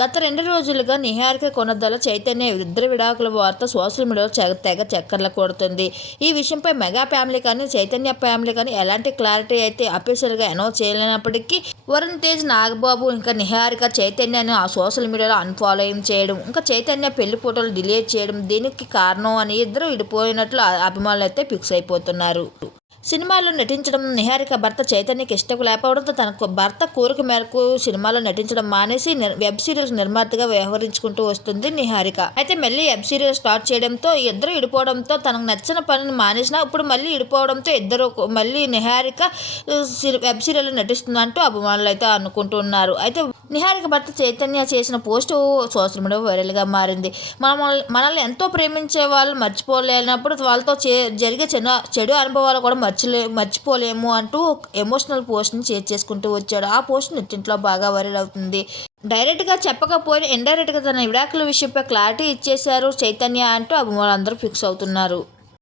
గత రెండు రోజులుగా నిహారిక కొనద్దల చైతన్య ఇద్దరు విడాకుల వార్త సోషల్ మీడియాలో తెగ చక్కర్లు కొడుతుంది. ఈ విషయంపై మెగా ఫ్యామిలీ కానీ చైతన్య ఫ్యామిలీ కానీ ఎలాంటి క్లారిటీ అయితే అఫీషియల్గా అనౌన్స్ చేయలేనప్పటికీ వరుణ్ తేజ్ నాగబాబు ఇంకా నిహారిక చైతన్యని ఆ సోషల్ మీడియాలో అన్ఫాలోయింగ్ చేయడం ఇంకా చైతన్య పెళ్ళి ఫోటోలు డిలీట్ చేయడం దీనికి కారణం అని ఇద్దరు విడిపోయినట్లు అభిమానులు అయితే ఫిక్స్ అయిపోతున్నారు. సినిమాలో నటించడం నిహారిక భర్త చైతన్యకి ఇష్టం లేకపోవడంతో తన భర్త కోరిక మేరకు సినిమాలో నటించడం మానేసి వెబ్ సిరీస్ నిర్మాతగా వ్యవహరించుకుంటూ వస్తుంది నిహారిక. అయితే మళ్ళీ వెబ్ సిరీస్ స్టార్ట్ చేయడంతో ఇద్దరు విడిపోవడంతో తనకు నచ్చిన పనిని మానేసిన ఇప్పుడు మళ్ళీ విడిపోవడంతో ఇద్దరు మళ్ళీ నిహారిక సి- వెబ్ సీరియల్లో నటిస్తుందంటూ అభిమానులు అయితే అనుకుంటున్నారు. అయితే నిహారిక భర్త చైతన్య చేసిన పోస్టు సోషల్ మీడియా వైరల్గా మారింది. మనల్ని మనల్ని ఎంతో ప్రేమించే వాళ్ళు మర్చిపోలేనప్పుడు వాళ్ళతో చే జరిగే చిన్న చెడు అనుభవాలు కూడా మర్చిలే మర్చిపోలేము అంటూ ఎమోషనల్ పోస్ట్ని షేర్ చేసుకుంటూ వచ్చాడు. ఆ పోస్ట్ నెట్టింట్లో బాగా వైరల్ అవుతుంది. డైరెక్ట్గా చెప్పకపోయినా ఇండైరెక్ట్గా తన విడాకుల విషయంపై క్లారిటీ ఇచ్చేశారు చైతన్య అంటూ అభిమానులు అందరూ ఫిక్స్ అవుతున్నారు.